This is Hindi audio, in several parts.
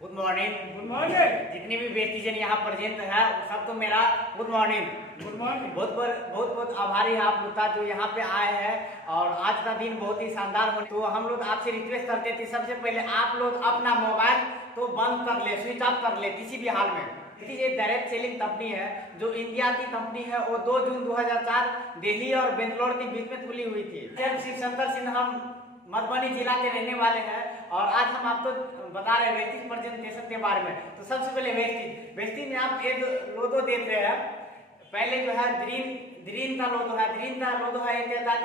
Good morning. Good morning. जितनी भी व्यक्ति यहाँ प्रेजेंट है सब तो मेरा गुड मॉर्निंग। Good morning. बहुत बहुत आभारी है आप लोग का जो यहाँ पे आए हैं और आज का दिन बहुत ही शानदार हो। तो हम लोग आपसे रिक्वेस्ट करते थे सबसे पहले आप लोग अपना मोबाइल तो बंद कर ले, स्विच ऑफ कर ले किसी भी हाल में। ये डायरेक्ट सेलिंग कंपनी है जो इंडिया की कंपनी है। वो 2 जून 2004 दिल्ली और बेंगलोर के बीच में खुली हुई थी। श्री शंकर सिंह हम मधुबनी जिला के रहने वाले हैं और आज हम आपको बता रहे हैं वेस्टिज प्रेजेंटेशन के बारे में। तो सबसे पहले वेस्टिज में आप एक लोगो देख रहे हैं। पहले जो है ग्रीन का लोगो है,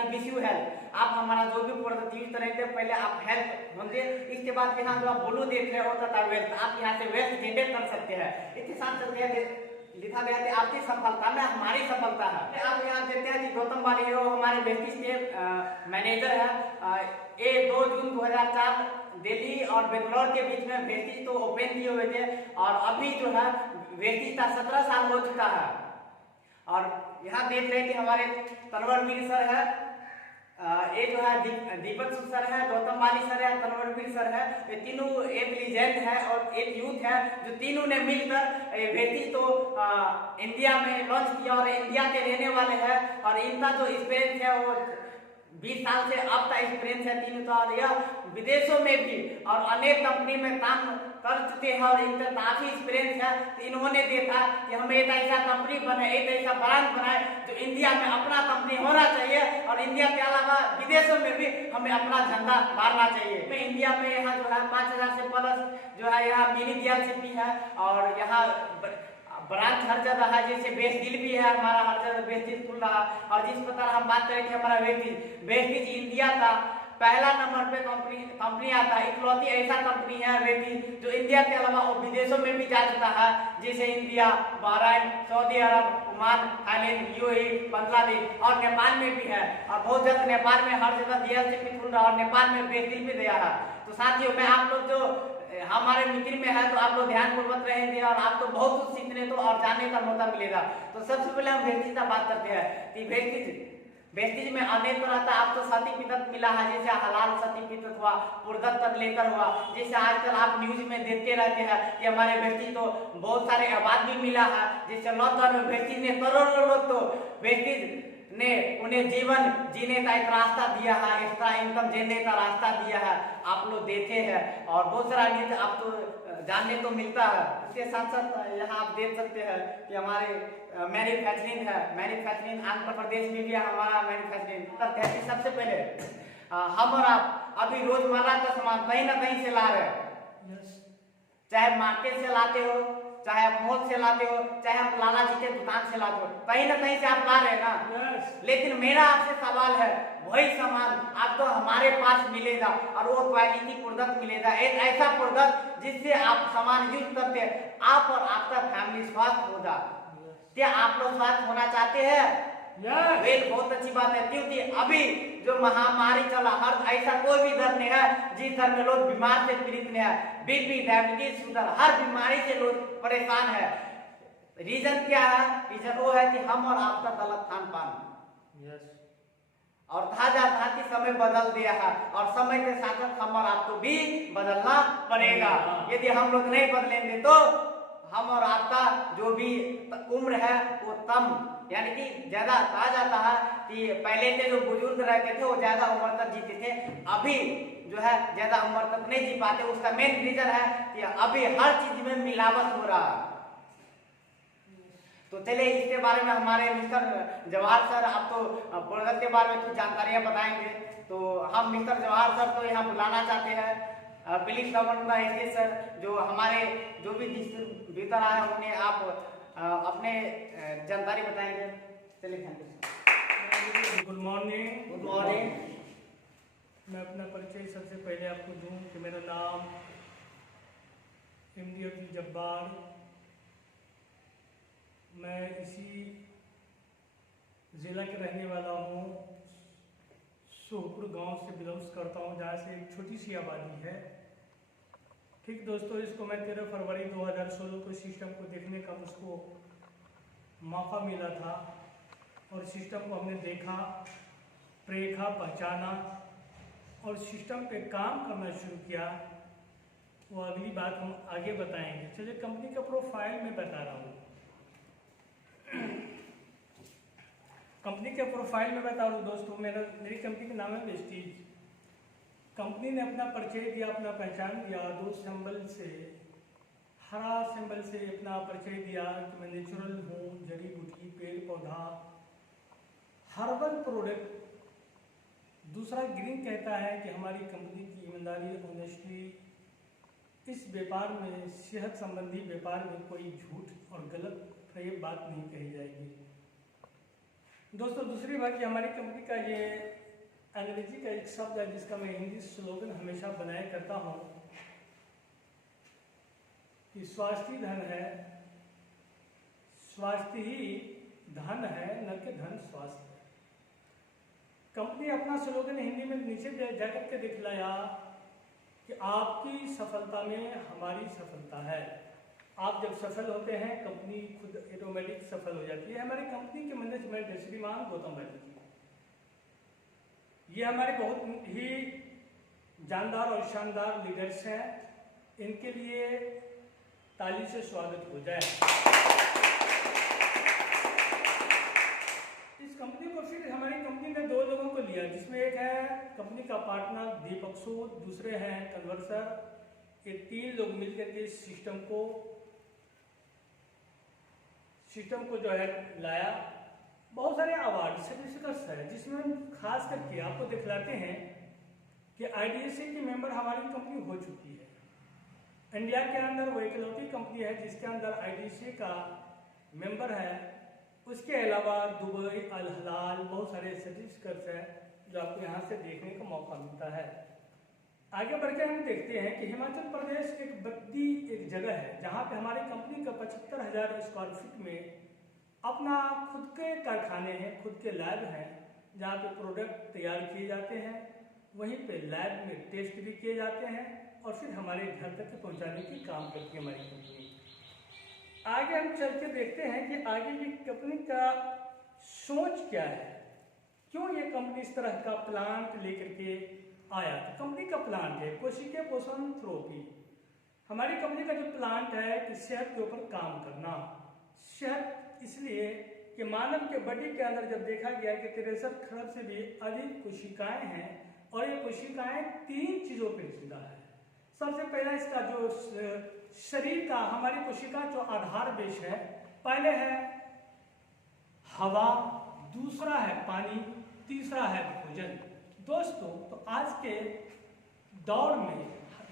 विश यू हेल्थ। आप हमारा जो भी प्रोडक्ट यूज करेंगे पहले आप हेल्थ होंगे, इसके बाद यहाँ जो आप ब्लू देख रहे हो होता था वेल्थ। आप यहाँ से वेल्थ जनरेट कर सकते हैं। इसके साथ चलते हैं लिखा गया है आपकी सफलता में हमारी सफलता है। आप यहाँ देखते हैं कि गौतम बाली है वो हमारे वेस्टिज के मैनेजर है। ये 2 जून 2004 दिल्ली और बेंगलोर के बीच में वेस्टिज तो ओपन किए हुए थे और अभी जो है वेस्टिज का 17 साल हो चुका है। और यहाँ देख रहे हैं कि हमारे तनवरवीर सर है, ये जो है दीपक सर है, गौतम बाली सर है, तनवरवीर सर है। ये तीनों एक लीजेंड है और एक यूथ है जो तीनों ने मिलकर वेस्टिज तो इंडिया में लॉन्च किया और इंडिया के रहने वाले हैं। और इनका जो एक्सपीरियंस है वो 20 साल से अब का एक्सपीरियंस है तीनों का। और यह विदेशों में भी और अनेक कंपनी में काम कर चुके हैं और इनका काफी एक्सपीरियंस है। तो इन्होंने देखा कि हमें एक ऐसा कंपनी बने, एक ऐसा ब्रांड बनाए जो इंडिया में अपना कंपनी होना चाहिए और इंडिया के अलावा विदेशों में भी हमें अपना झंडा मारना चाहिए। इंडिया में यहाँ जो है 5000 से प्लस जो है यहाँ मिनी डीलरशिप है और यहाँ ब्रांच हर जगह है। जैसे वेस्टिज भी है हमारा, हर जगह वेस्टिज खुल रहा। और जिस प्रकार हम बात करें कि हमारा वेस्टिज इंडिया का पहला नंबर पे कंपनी आता है। इकलौती ऐसा कंपनी है वेस्टिज जो इंडिया के अलावा वो विदेशों में भी जा चुका है, जैसे इंडिया, बहरीन, सऊदी अरब, ओमान, थाईलैंड, यूएई, बांग्लादेश और नेपाल में भी है। और बहुत जल्द नेपाल में हर जगह डीलरशिप भी खुल रहा और नेपाल में वेस्टिज भी दिया है। तो साथियों में आप लोग जो हमारे मीटिंग में है तो आप लोग ध्यान पूर्वक रहेंगे और आपको बहुत कुछ सीखने तो और जानने का मौका मिलेगा। तो सबसे पहले हम वेस्टिज का बात करते हैं। वेस्टिज में अनेक तरह का आपको सर्टिफिकेट मिला है, जैसे हलाल सर्टिफिकेट हुआ, पुरदत्त लेकर हुआ। जैसे आजकल आप न्यूज में देखते रहते हैं कि हमारे वेस्टिज तो बहुत सारे अवार्ड भी मिला है। जैसे लॉकडाउन में वेस्टिज ने करोड़ों लोग तो वेस्टिज ने उन्हें जीवन जीने का एक रास्ता दिया है, एक्स्ट्रा इनकम देने का रास्ता दिया है। आप लोग देखे हैं और बहुत सारा न्यूज आप तो जानने को मिलता है। इसके साथ साथ यहाँ आप देख सकते हैं कि हमारे मैन्युफैक्चरिंग है। मैन्युफैक्चरिंग आंध्र प्रदेश में भी हमारा मैन्युफैक्चरिंग। सबसे पहले हम और आप अभी रोजमर्रा का सामान कहीं ना कहीं से ला रहे हैं, चाहे मार्केट से लाते हो, चाहे आप मॉल से लाते हो, चाहे आप लाला जी के दुकान से लाते हो, कहीं ना कहीं से आप ला रहे हैं ना। लेकिन मेरा आपसे सवाल है, वही सामान आपको हमारे पास मिलेगा और वो क्वालिटी प्रोडक्ट मिलेगा, एक ऐसा प्रोडक्ट जिससे आप सामान यूज करते हैं आप और आपका फैमिली स्वस्थ होगा। क्या आप लोग स्वस्थ होना चाहते हैं? वेल बहुत अच्छी बात है, क्योंकि अभी जो महामारी चला हर ऐसा कोई भी घर नहीं है जिस घर में लोग बीमार से पीड़ित नहीं है। बीपी, डायबिटीज, शुगर, हर बीमारी से लोग परेशान है। रीजन क्या है? रीजन वो है कि हम और आपका गलत खान पान और ताजा समय बदल दिया है और समय के साथ हम और आपको भी बदलना पड़ेगा। यदि हम लोग नहीं बदलेंगे तो हम और आपका जो भी उम्र है वो कम, यानी कि ज्यादा कहा जाता है कि पहले के जो बुजुर्ग रहते थे वो ज्यादा उम्र तक जीते थे, अभी जो है ज्यादा उम्र तक नहीं जी पाते। उसका मेन रीजन है कि अभी हर चीज में मिलावट हो रहा है। तो चलिए इसके बारे में हमारे मिस्टर जवाहर सर आपको प्रोडक्ट के बारे में कुछ जानकारियां बताएंगे। तो हम मिस्टर जवाहर सर को यहाँ बुलाना चाहते हैं। प्लीज कमेंट सर जो हमारे जो भी भीतर आए उन्हें आप अपने जानकारी बताएंगे। चलिए thank you. Good morning. Good morning. मैं अपना परिचय सबसे पहले आपको दूं कि मेरा नाम MD अब्दुल जब्बार, मैं इसी ज़िला के रहने वाला हूँ। सोहपुर गांव से बिलोंग्स करता हूँ, जहाँ से एक छोटी सी आबादी है। ठीक दोस्तों, इसको मैं 13 फरवरी 2016 को सिस्टम को देखने का मुझको मौका मिला था और सिस्टम को हमने देखा, पहचाना और सिस्टम पे काम करना शुरू किया। वो अगली बात हम आगे बताएंगे। चलिए कंपनी का प्रोफाइल में बता रहा हूँ। कंपनी के प्रोफाइल में बता रहा हूँ दोस्तों, मेरी कंपनी का नाम है वेस्टीज। कंपनी ने अपना परिचय दिया, अपना पहचान दिया, 2 सिंबल से, हरा सिंबल से अपना परिचय दिया कि मैं नेचुरल हूँ, जड़ी बूटी, पेड़ पौधा, हर्बल प्रोडक्ट। दूसरा ग्रीन कहता है कि हमारी कंपनी की ईमानदारी, ऑनेस्टी, इस व्यापार में, सेहत संबंधी व्यापार में कोई झूठ और गलत फरेब बात नहीं कही जाएगी। दोस्तों दूसरी बात कि हमारी कंपनी का ये अंग्रेजी का एक शब्द है जिसका मैं हिंदी स्लोगन हमेशा बनाया करता हूँ कि स्वास्थ्य धन है, स्वास्थ्य ही धन है, न कि धन स्वास्थ्य। कंपनी अपना स्लोगन हिंदी में नीचे जाकर के दिखलाया कि आपकी सफलता में हमारी सफलता है। आप जब सफल होते हैं कंपनी खुद ऑटोमेटिक सफल हो जाती है। हमारी कंपनी के मैनेजमेंट है श्रीमान गौतम भाई जी, ये हमारे बहुत ही जानदार और शानदार लीडर्स हैं। इनके लिए ताली से स्वागत हो जाए। इस कंपनी को फिर हमारी कंपनी ने 2 लोगों को लिया, जिसमें एक है कंपनी का पार्टनर दीपक सूद, दूसरे हैं कन्वर्सर। ये 3 लोग मिलकर के सिस्टम को जो है लाया। बहुत सारे अवार्ड सर्टिफिकेट्स है जिसमें हम खास करके आपको दिखलाते हैं कि आईडीएसए की मेंबर हमारी कंपनी हो चुकी है। इंडिया के अंदर वो इकलौती कंपनी है जिसके अंदर आईडीएसए का मेंबर है। उसके अलावा दुबई, अल हलाल, बहुत सारे सर्टिफिकेट्स हैं जो आपको यहाँ से देखने का मौका मिलता है। आगे बढ़कर हम देखते हैं कि हिमाचल प्रदेश एक जगह है जहाँ पे हमारी कंपनी का 75,000 स्क्वायर फीट में अपना खुद के कारखाने हैं, खुद के लैब हैं जहाँ पे प्रोडक्ट तैयार किए जाते हैं। वहीं पे लैब में टेस्ट भी किए जाते हैं और फिर हमारे घर तक पहुँचाने की काम करती है हमारी कंपनी। आगे हम चल के देखते हैं कि आगे ये कंपनी का सोच क्या है, क्यों ये कंपनी इस तरह का प्लांट लेकर के आया। तो कंपनी का प्लांट है कोशिका पोषण थेरेपी। हमारी कंपनी का जो प्लांट है कि सेहत के ऊपर काम करना। सेहत इसलिए कि मानव के बॉडी के अंदर जब देखा गया कि 63 खरब से भी अधिक कोशिकाएं हैं और ये कोशिकाएं 3 चीजों पर जिंदा है। सबसे पहला इसका जो शरीर का हमारी कोशिका जो आधार बेस है, पहले है हवा, दूसरा है पानी, तीसरा है भोजन। दोस्तों तो आज के दौर में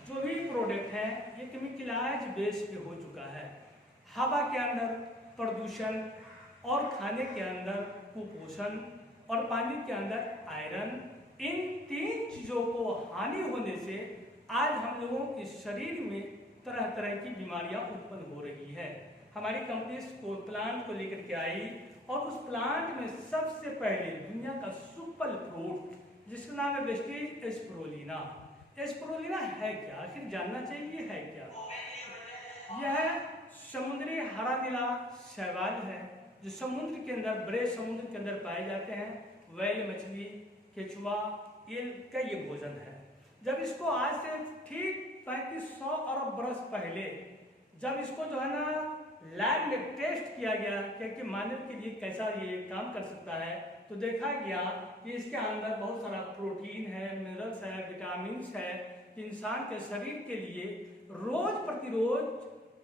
जो भी प्रोडक्ट हैं ये केमिकलाइज बेस पे हो चुका है। हवा के अंदर प्रदूषण और खाने के अंदर कुपोषण और पानी के अंदर आयरन, इन 3 चीजों को हानि होने से आज हम लोगों के शरीर में तरह तरह की बीमारियां उत्पन्न हो रही है। हमारी कंपनी इस प्लांट को लेकर के आई और उस प्लांट में सबसे पहले दुनिया का सुपर फ्रूट जिसका नाम है वेस्टीज एस्प्रोलिना। एस्प्रोलिना है क्या, आखिर जानना चाहिए है क्या। यह समुद्री हरा नीला शैवाल है जो समुद्र के अंदर, बड़े समुद्र के अंदर पाए जाते हैं। व्हेल मछली, केचुआ, ईल का ये भोजन है। जब इसको आज से ठीक 3500 अरब बरस पहले जब इसको जो है ना लैब में टेस्ट किया गया कि मानव के लिए कैसा ये काम कर सकता है, तो देखा गया कि इसके अंदर बहुत सारा प्रोटीन है, मिनरल्स है, विटामिन है। इंसान के शरीर के लिए रोज प्रतिरोज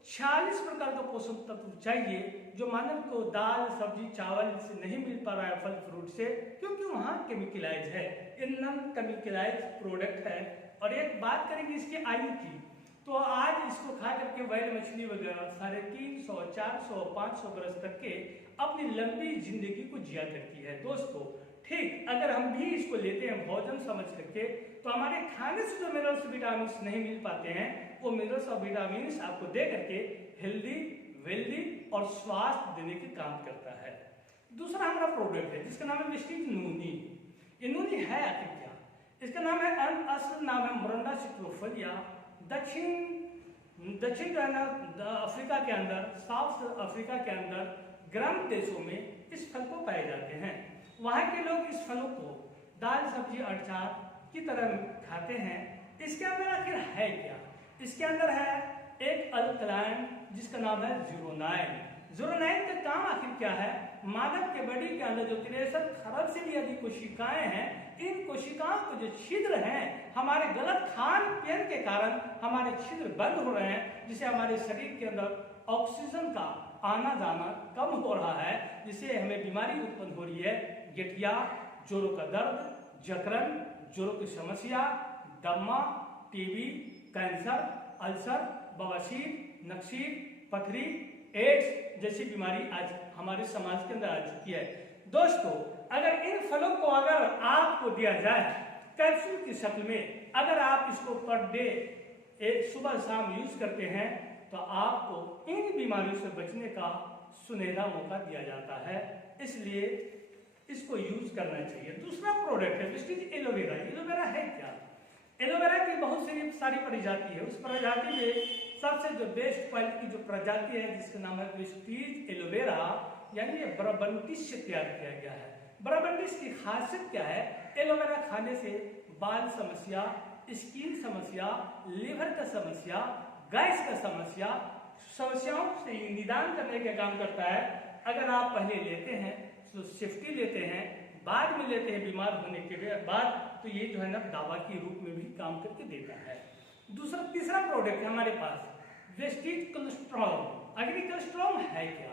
46 प्रकार का पोषक तत्व चाहिए जो मानव को दाल, सब्जी, चावल से नहीं मिल पा रहा है, फल फ्रूट से, क्योंकि वहाँ केमिकलाइज है। ये नॉन केमिकलाइज प्रोडक्ट है। और एक बात करेंगे इसकी आयु की, तो आज इसको खा करके व्हेल मछली वगैरह 350, 400, 500 बरस तक के अपनी लंबी जिंदगी को जिया करती है। दोस्तों ठीक अगर हम भी इसको लेते हैं भोजन समझ करके, तो हमारे खाने से जो मिनरल्स विटामिन नहीं मिल पाते हैं वो मिनरल्स और विटामिन आपको दे करके हेल्दी, वेल्दी और स्वास्थ्य देने के काम करता है। दूसरा हमारा प्रोडक्ट है जिसका नाम है वेस्टीज नूनी। ये नूनी है आखिर क्या, इसका नाम है असल नाम है मोरंडा सिक्लोफलिया। दक्षिण जो है ना अफ्रीका के अंदर, साउथ अफ्रीका के अंदर गर्म देशों में इस फल को पाए जाते हैं। वहाँ के लोग इस फलों को दाल, सब्जी, अचार की तरह खाते हैं। इसके अंदर आखिर है क्या, इसके अंदर है एक अल्कलाइन जिसका नाम है ज़ीरोनाइन। ज़ीरोनाइन का काम आखिर क्या है? मानव के बॉडी के अंदर जो 63 खरब से भी अधिक कोशिकाएं हैं, इन कोशिकाओं को जो छिद्र हैं हमारे गलत खान पान के कारण हमारे छिद्र बंद हो रहे हैं, जिससे हमारे शरीर के अंदर ऑक्सीजन का आना जाना कम हो रहा है, जिससे हमें बीमारी उत्पन्न हो रही है। गठिया, जोड़ों का दर्द, जकड़न, जोड़ों की समस्या, दमा, टीबी, कैंसर, अल्सर, बवासीर, नक्सीर, पथरी, एड्स जैसी बीमारी आज हमारे समाज के अंदर आ चुकी है। दोस्तों, अगर इन फलों को अगर आपको दिया जाए कैप्सूल की शक्ल में, अगर आप इसको पर डे सुबह शाम यूज करते हैं तो आपको इन बीमारियों से बचने का सुनहरा मौका दिया जाता है, इसलिए इसको यूज करना चाहिए। दूसरा प्रोडक्ट है विस्टीज एलोवेरा। एलोवेरा है क्या? एलोवेरा की बहुत सारी प्रजाति है। उस प्रजाति में सबसे जो बेस्ट क्वालिटी की जो प्रजाति है जिसका नाम है विस्टीज एलोवेरा, यानी ये ब्राबंटिस से तैयार किया गया है। ब्राबंटिस की खासियत क्या है? एलोवेरा खाने से बाल समस्या, स्किन समस्या, लीवर का समस्या, गैस का समस्याओं से निदान करने का काम करता है। अगर आप पहले लेते हैं तो सेफ्टी लेते हैं, बाद में लेते हैं बीमार होने के बाद, तो ये जो है ना दवा के रूप में भी काम करके देता है। तीसरा प्रोडक्ट है हमारे पास वेस्टीज कोलेस्ट्रॉल। अगर कोलेस्ट्रॉल है क्या,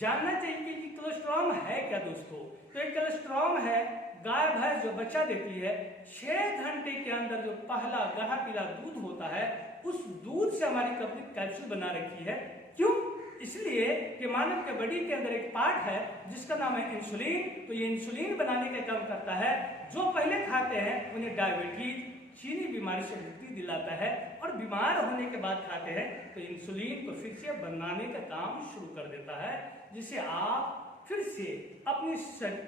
जानना चाहिए कि कोलेस्ट्रॉल है क्या दोस्तों। तो एक कोलेस्ट्रॉल है गाय भैंस जो बच्चा देती है, 6 घंटे के अंदर जो पहला गाढ़ा पीला दूध होता है, उस दूध से हमारी कंपनी कैप्सूल बना रखी है। क्यों? इसलिए कि मानव के बॉडी के अंदर एक पार्ट है जिसका नाम है इंसुलिन। तो ये इंसुलिन बनाने का काम करता है। जो पहले खाते हैं उन्हें डायबिटीज, चीनी बीमारी से मुक्ति दिलाता है, और बीमार होने के बाद खाते हैं तो इंसुलिन को फिर से बनाने का काम शुरू कर देता है, जिससे आप फिर से अपनी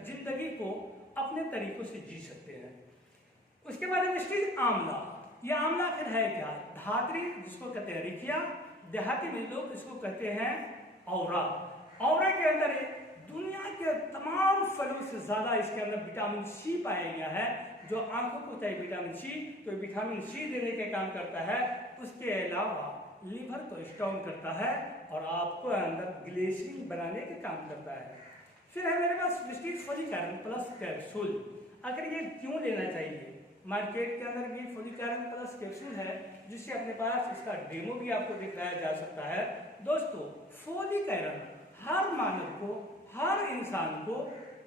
जिंदगी को अपने तरीकों से जी सकते हैं। उसके बाद वेस्टीज आंवला। यह आंवला फिर है क्या? धात्री जिसको कहते हैं रिखिया, देहाती में लोग इसको कहते हैं औरा। औरा के अंदर दुनिया के तमाम फलों से ज्यादा इसके अंदर विटामिन सी पाया गया है, जो आंखों को चाहिए विटामिन सी, तो विटामिन सी देने के काम करता है। उसके अलावा लीवर को स्ट्रॉन्ग करता है और आपको अंदर ग्लिसरीन बनाने के काम करता है। फिर है मेरे पास विस्टीज फोलिक आयरन प्लस कैप्सूल। आखिर ये क्यों लेना चाहिए? मार्केट के अंदर भी फोलिक आयरन प्लस कैप्सूल है, जिससे अपने पास इसका डेमो भी आपको दिखाया जा सकता है। दोस्तों, फोलिक आयरन हर मानव को, हर इंसान को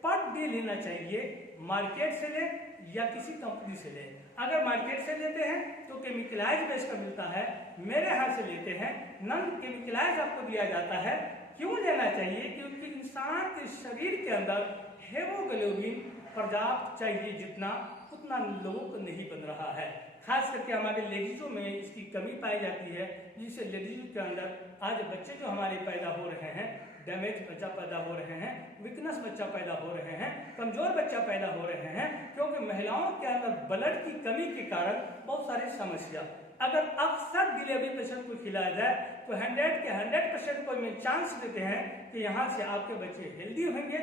पर डे लेना चाहिए। मार्केट से ले या किसी कंपनी से ले। अगर मार्केट से लेते हैं तो केमिकलाइज बेस पर मिलता है, मेरे हाथ से लेते हैं नॉन केमिकलाइज आपको दिया जाता है। क्यों लेना चाहिए? क्योंकि इंसान के शरीर के अंदर हेमोग्लोबिन पर्याप्त चाहिए जितना, उतना लोगों को नहीं बन रहा है। खास करके हमारे लेडीजों में इसकी कमी पाई जाती है, जिससे लेडीज के अंदर आज बच्चे जो हमारे पैदा हो रहे हैं, डैमेज बच्चा पैदा हो रहे हैं, वीकनेस बच्चा पैदा हो रहे हैं, कमजोर बच्चा पैदा हो रहे हैं, क्योंकि महिलाओं के अंदर ब्लड की कमी के कारण बहुत सारी समस्या। अगर अक्सर डिलीवरी पेशेंट को खिलाया जाए तो 100 के 100% को में चांस देते हैं कि यहाँ से आपके बच्चे हेल्दी होंगे,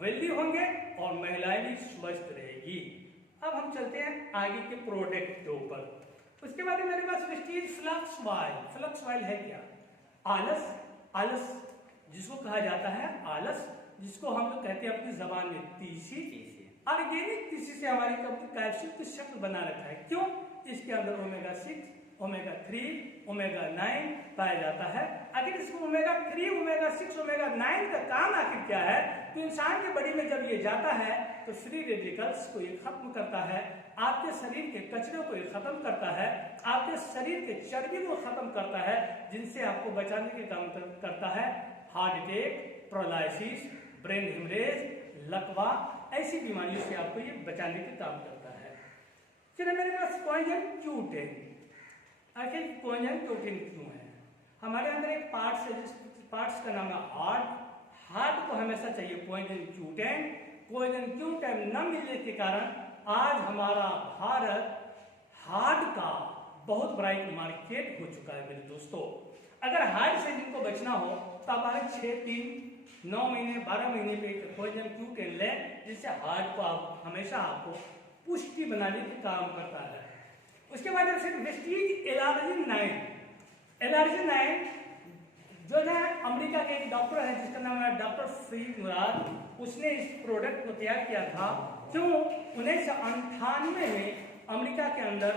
वेल्दी होंगे और महिलाएं भी स्वस्थ रहेगी। अब हम चलते हैं आगे के प्रोडक्ट के ऊपर। उसके बाद मेरे पास Vestige flax oil. Flax oil है क्या? आलस जिसको कहा जाता है आलस, जिसको हम लोग कहते हैं अपनी जबान में तीसी। ऑर्गेनिक तीसी से हमारी कंपनी कैप्सूल की शक्ल बना रखा है। क्यों? इसके अंदर ओमेगा 6, ओमेगा 3, ओमेगा 9 पाया जाता है। अगर इसमें ओमेगा 3, ओमेगा 6, ओमेगा 9 का काम आखिर क्या है? तो इंसान के बॉडी में जब ये जाता है तो फ्री रेडिकल्स को ये खत्म करता है, आपके शरीर के कचरे को ये खत्म करता है, आपके शरीर के चर्बी को खत्म करता है, जिनसे आपको बचाने के काम करता है। Heart attack, paralysis, brain haemorrhage, लकवा, ऐसी बीमारियों से आपको ये बचाने के काम करता है। फिर मेरे पास कोएंजाइन Q10। आखिर कोएंजाइन Q10 क्यों है? हमारे अंदर एक पार्ट्स है, जिस पार्ट्स का नाम है हार्ट। हार्ट को हमेशा चाहिए कोएंजाइन Q10। कोएंजाइन Q10 न मिलने के कारण आज हमारा भारत हार्ट का बहुत बड़ा एक मार्केट हो चुका है मेरे दोस्तों। अगर हार्ट से जिनको बचना हो तो हमारे 6, 3, 9 महीने, 12 महीने पे कोएंजाइन Q10 लें, जिससे हार्ट को आप हमेशा आपको पुष्टि बनाने के काम करता है। उसके बाद वेस्टीज एलर्जी 9। एलर्जी 9 जो है अमेरिका के एक डॉक्टर है जिसका नाम है डॉक्टर फ्री मुराद, उसने इस प्रोडक्ट को तैयार किया था। क्यों? 1998 में अमेरिका के अंदर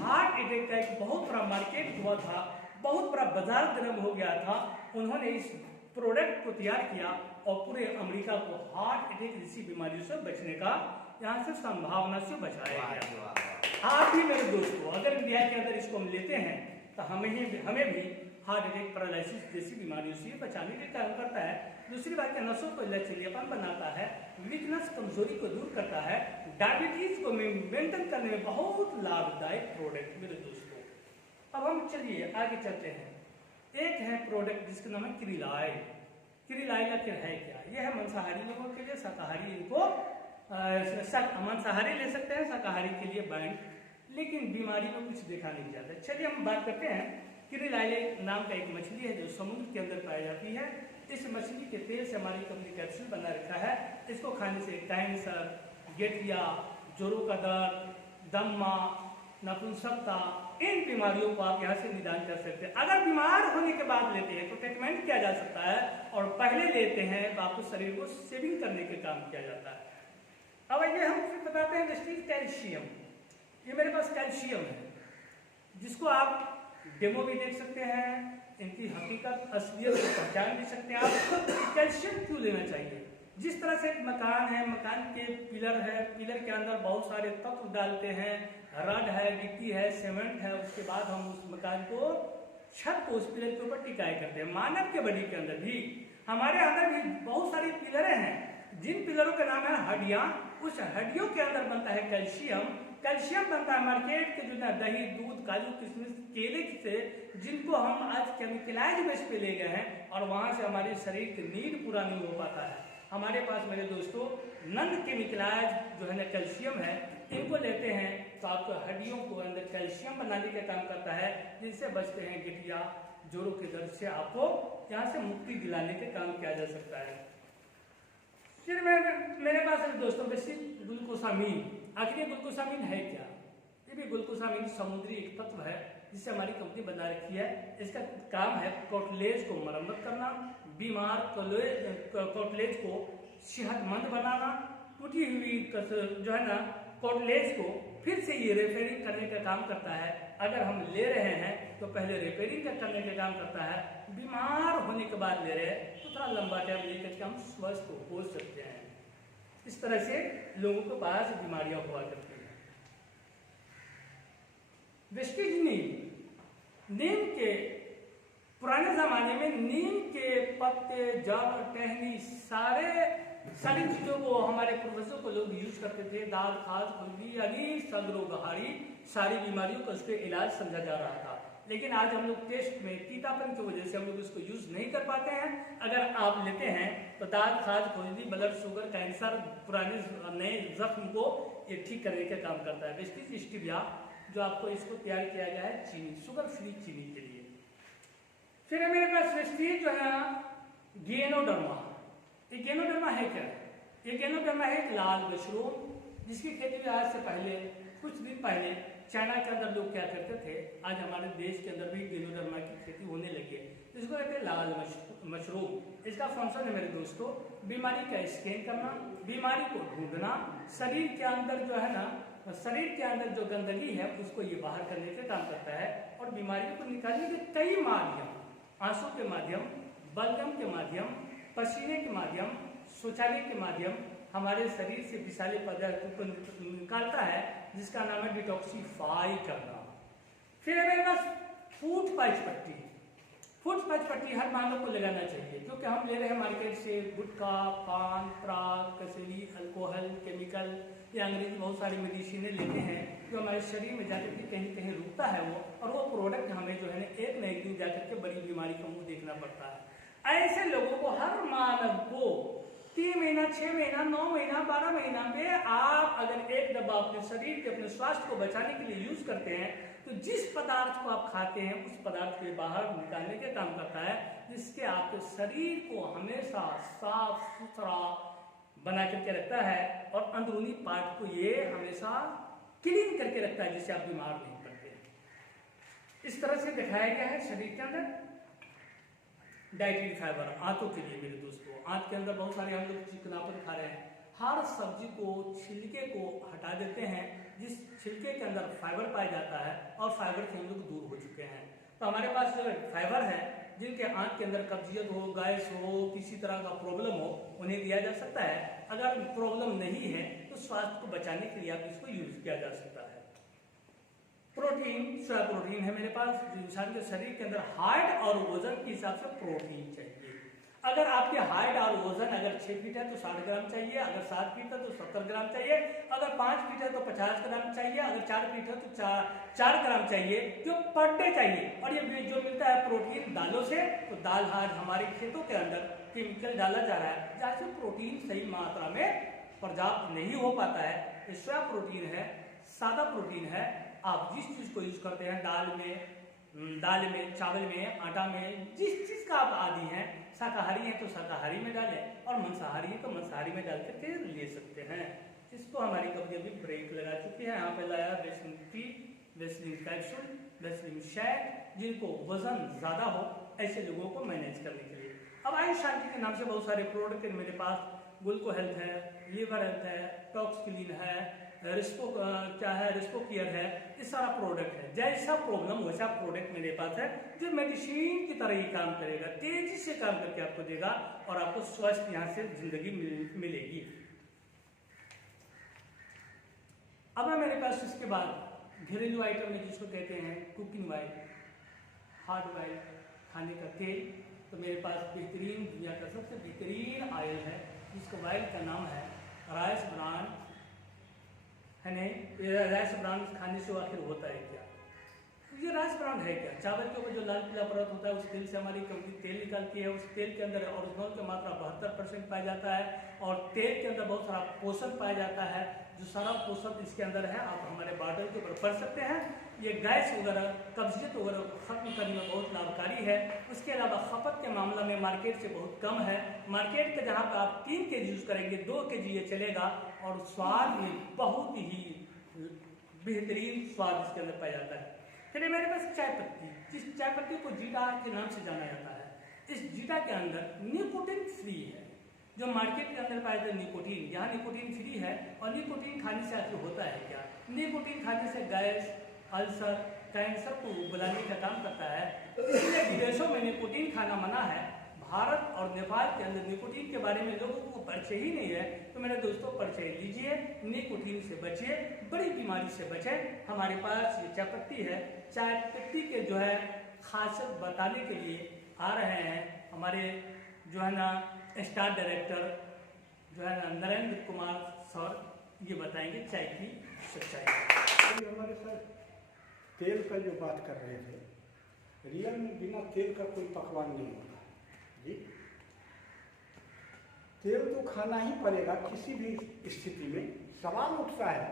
हार्ट अटैक का एक बहुत बड़ा मार्केट हुआ था, बहुत बड़ा बाजार गर्म हो गया था। उन्होंने इस प्रोडक्ट को तैयार किया और पूरे अमेरिका को हार्ट अटैक जैसी बीमारियों से बचने का, यहाँ से संभावना से बचाया गया। आप भी मेरे दोस्तों अगर इंडिया के अंदर इसको हम लेते हैं तो हमें भी हार्ट अटैक, पैरालिसिस जैसी बीमारियों से बचाने के काम करता है। दूसरी बात क्या, नसों को लचीलापन बनाता है, वीकनेस कमजोरी को दूर करता है, डायबिटीज को मेंटेन करने में बहुत लाभदायक प्रोडक्ट मेरे दोस्तों। अब हम चलिए आगे चलते हैं। एक है प्रोडक्ट जिसका नाम है क्रिलाइल। क्रिलाइल आखिर है क्या? यह है मांसाहारी लोगों के लिए, शाकाहारी इनको मांसाहारी ले सकते हैं, शाकाहारी के लिए बैंड, लेकिन बीमारी में कुछ देखा नहीं जाता। चलिए हम बात करते हैं। क्रिलाइल नाम का एक मछली है जो समुद्र के अंदर पाई जाती है। इस मछली के तेल से हमारी कंपनी कैप्सूल बना रखा है। इसको खाने से कैंसर, गठिया, जोड़ों का दर्द, दमा, नपुंसकता, इन बीमारियों को आप यहाँ से निदान कर सकते हैं। अगर बीमार होने के बाद लेते हैं तो ट्रीटमेंट किया जा सकता है, और पहले लेते हैं तो आपको शरीर को सेविंग करने के काम किया जाता है। अब ये हम फिर बताते हैं वेस्टीज कैल्शियम। ये मेरे पास कैल्शियम है जिसको आप डेमो भी देख सकते हैं, इनकी हकीकत असलियत को पहचान भी सकते हैं आप। कैल्शियम क्यों लेना चाहिए? जिस तरह से एक मकान है, मकान के पिलर है, पिलर के अंदर बहुत सारे तत्व डालते हैं, रड है, गिट्टी है, सीमेंट है, उसके बाद हम उस मकान को, छत को उस पिलर के ऊपर टिकाए करते हैं। मानव के बॉडी के अंदर भी, हमारे अंदर भी बहुत सारी पिलरें हैं, जिन पिलरों का नाम है हड्डियां। उस हड्डियों के अंदर बनता है कैल्शियम। कैल्शियम बनता है मार्केट के जो दही, दूध, काजू, किशमिश, केले से, जिनको हम आज केमिकलाइज बेस पे ले गए हैं, और वहां से हमारे शरीर की नीड पूरा नहीं हो पाता है। हमारे पास मेरे दोस्तों नॉन केमिकलाइज जो है ना कैल्शियम है, इनको लेते हैं तो आपको हड्डियों को अंदर कैल्शियम बनाने का काम करता है, जिनसे बचते हैं गठिया, जोड़ों के दर्द से आपको यहाँ से मुक्ति दिलाने के काम किया जा सकता है। फिर मेरे पास दोस्तों बेसिक ग्लूकोसामीन। आखिर ये ग्लूकोसामीन है क्या? ये भी ग्लूकोसामीन समुद्री एक तत्व है जिससे हमारी कंपनी बना रखी है। इसका काम है कोटलेज को मरम्मत करना, बीमार कोटलेज को सेहतमंद बनाना, टूटी हुई जो है ना कोटलेज को फिर से ये रिपेयरिंग करने का काम करता है। अगर हम ले रहे हैं तो पहले रिपेयरिंग करने का काम करता है, बीमार होने के बाद ले रहे हैं तो थोड़ा लंबा टाइम लेकर के हम स्वस्थ हो सकते हैं। इस तरह से लोगों के पास बीमारियां हुआ करती हैं। वेस्टीज नीम के पुराने जमाने में नीम के पत्ते, जड़, टहनी, सारी चीजों को हमारे पूर्वजों को लोग यूज करते थे। दाद, खाद, खुजली यानी सगरो गहारी सारी बीमारियों का उसके इलाज समझा जा रहा था। लेकिन आज हम लोग टेस्ट में तीतापन की वजह से हम लोग उसको यूज नहीं कर पाते हैं। अगर आप लेते हैं तो दाद, खाद, खुजली, ब्लड शुगर, कैंसर, पुराने नए जख्म को ये ठीक करने का काम करता है। वेस्टीज स्टीविया जो आपको इसको तैयार किया गया है चीनी, शुगर फ्री चीनी के लिए। फिर मेरे पास वेस्टीज जो है गेनोडर्मा। ये गेनोडर्मा है क्या? ये गेनोडर्मा है एक लाल मशरूम जिसकी खेती भी आज से पहले कुछ दिन पहले चाइना के अंदर लोग क्या करते थे, आज हमारे देश के अंदर भी गेनोडर्मा की खेती होने लगी है। इसको कहते हैं लाल मशरूम। इसका फंक्शन है मेरे दोस्तों बीमारी का स्कैन करना, बीमारी को ढूंढना, शरीर के अंदर जो है ना, शरीर के अंदर जो गंदगी है उसको ये बाहर करने का काम करता है, और बीमारियों को निकालने के कई माध्यम, आंसू के माध्यम, बलगम के माध्यम, पसीने के माध्यम, शौचालय के माध्यम हमारे शरीर से विषाली पदार्थ को निकालता है, जिसका नाम है डिटॉक्सिफाई करना। फिर मेरे पास फूट पैच पट्टी। फूट पैच पट्टी हर मानव को लगाना चाहिए, क्योंकि हम ले रहे हैं मार्केट से गुटखा, पान, पराग, कसेली, अल्कोहल, केमिकल या अंग्रेजी बहुत सारी मेडिसिनें लेते हैं जो हमारे शरीर में जाकर के कहीं कहीं रुकता है वो, और वो प्रोडक्ट हमें जो है ना एक न एक दिन जाकर के बड़ी बीमारी का मुंह देखना पड़ता है। ऐसे लोगों को, हर मानव को 3 महीना, 6 महीना, 9 महीना, 12 महीना में आप अगर एक डब्बा अपने शरीर के, अपने स्वास्थ्य को बचाने के लिए यूज करते हैं, तो जिस पदार्थ को आप खाते हैं उस पदार्थ के बाहर निकालने का काम करता है, जिसके आपके शरीर को हमेशा साफ सुथरा बना करके रखता है, और अंदरूनी पार्ट को ये हमेशा क्लीन करके रखता है, जिससे आप बीमार नहीं पड़ते। इस तरह से दिखाया गया है शरीर के अंदर डाइटरी फाइबर आंतों के लिए। मेरे दोस्तों, आंत के अंदर बहुत सारे हम लोग चिकनापन खा रहे हैं, हर सब्जी को छिलके को हटा देते हैं, जिस छिलके के अंदर फाइबर पाया जाता है, और फाइबर से हम लोग दूर हो चुके हैं। तो हमारे पास जो फाइबर है, जिनके आंत के अंदर कब्जियत हो, गैस हो, किसी तरह का प्रॉब्लम हो, उन्हें दिया जा सकता है। अगर प्रॉब्लम नहीं है तो स्वास्थ्य को बचाने के लिए आप इसको यूज किया जा सकता है। प्रोटीन, सोया प्रोटीन है मेरे पास, जो इंसान के शरीर के अंदर हाइट और वजन के हिसाब से प्रोटीन चाहिए। अगर आपके हाइट और वजन अगर 6 फीट है तो 60 ग्राम चाहिए, अगर 7 फीट है तो 70 ग्राम चाहिए, अगर 5 फीट है तो 50 ग्राम चाहिए, अगर 4 फीट है तो 4 ग्राम चाहिए, जो पर डे चाहिए। और ये जो मिलता है प्रोटीन दालों से, तो दाल आज हमारे खेतों के अंदर केमिकल डाला जा रहा है, जहाँ से प्रोटीन सही मात्रा में पर्याप्त नहीं हो पाता है। ये सोया प्रोटीन है, सादा प्रोटीन है। आप जिस चीज को यूज करते हैं, दाल में, चावल में, आटा में, जिस चीज का आप आदी हैं, शाकाहारी है तो शाकाहारी में डालें, और मांसाहारी है तो मांसाहारी में डाल करके ले सकते हैं। इसको हमारी कंपनी अभी ब्रेक लगा चुकी है। यहाँ पे लाया Vaseline T, Vaseline capsule, Vaseline shake, जिनको वजन ज्यादा हो ऐसे लोगों को मैनेज करने के लिए। अब आयुष शांति के नाम से बहुत सारे प्रोडक्ट है मेरे पास। गुल्को हेल्थ है, लीवर हेल्थ है, टॉक्स क्लीन है, रिस्पो क्या है, रिस्पो केयर है, ये सारा प्रोडक्ट है। जैसा प्रॉब्लम वैसा प्रोडक्ट मेरे पास है, जो मेडिसिन की तरह ही काम करेगा, तेजी से काम करके आपको देगा, और आपको स्वस्थ यहाँ से जिंदगी मिलेगी। अब है मेरे पास इसके बाद घरेलू आइटम में जिसको कहते हैं कुकिंग ऑयल, हार्ड ऑयल, खाने का तेल। तो मेरे पास बेहतरीन, दुनिया का सबसे बेहतरीन ऑयल है, जिसका ऑयल का नाम है राइस ब्रान है। नहीं, ये राइस ब्रान खाने से आखिर होता है क्या? ये राइस ब्रान है क्या? चावल के ऊपर जो लाल पीला परत होता है, उस तेल से हमारी कंपनी तेल निकालती है। उस तेल के अंदर ऑरिजिनल की मात्रा 72% पाया जाता है, और तेल के अंदर बहुत सारा पोषण पाया जाता है। जो सारा पोषण इसके अंदर है, आप हमारे बॉटल के ऊपर पढ़ सकते हैं। ये गैस वगैरह, कब्जियत वगैरह खत्म करने में बहुत लाभकारी है। उसके अलावा खपत के मामला में मार्केट से बहुत कम है। मार्केट के जहाँ पर आप 3 kg यूज करेंगे, 2 kg ये चलेगा, और स्वाद में बहुत ही बेहतरीन स्वाद इसके अंदर पाया जाता है। फिर मेरे पास चाय पत्ती, जिस चाय पत्ती को जीटा के नाम से जाना जाता है। इस जीटा के अंदर निकोटीन फ्री है। जो मार्केट के अंदर पाया जाता है निकोटीन, यहाँ निकोटीन फ्री है। और निकोटीन खाने से आखिर होता है क्या? निकोटीन खाने से गैस, अल्सर, कैंसर को बुलाने का काम करता है। इसलिए विदेशों में निकोटीन खाना मना है। भारत और नेपाल के अंदर निकोटीन के बारे में लोगों को परिचय ही नहीं है। तो मेरे दोस्तों, परिचय लीजिए, निकोटीन से बचिए, बड़ी बीमारी से बचें। हमारे पास ये चाय पत्ती है। चाय पत्ती के जो है खासियत बताने के लिए आ रहे हैं हमारे जो है ना स्टार डायरेक्टर जो है ना नरेंद्र कुमार सर, ये बताएंगे चाय की सच्चाई। हमारे सर तेल का जो बात कर रहे थे, रियल में बिना तेल का कोई पकवान नहीं होता जी। तेल तो खाना ही पड़ेगा किसी भी स्थिति में। सवाल उठता है,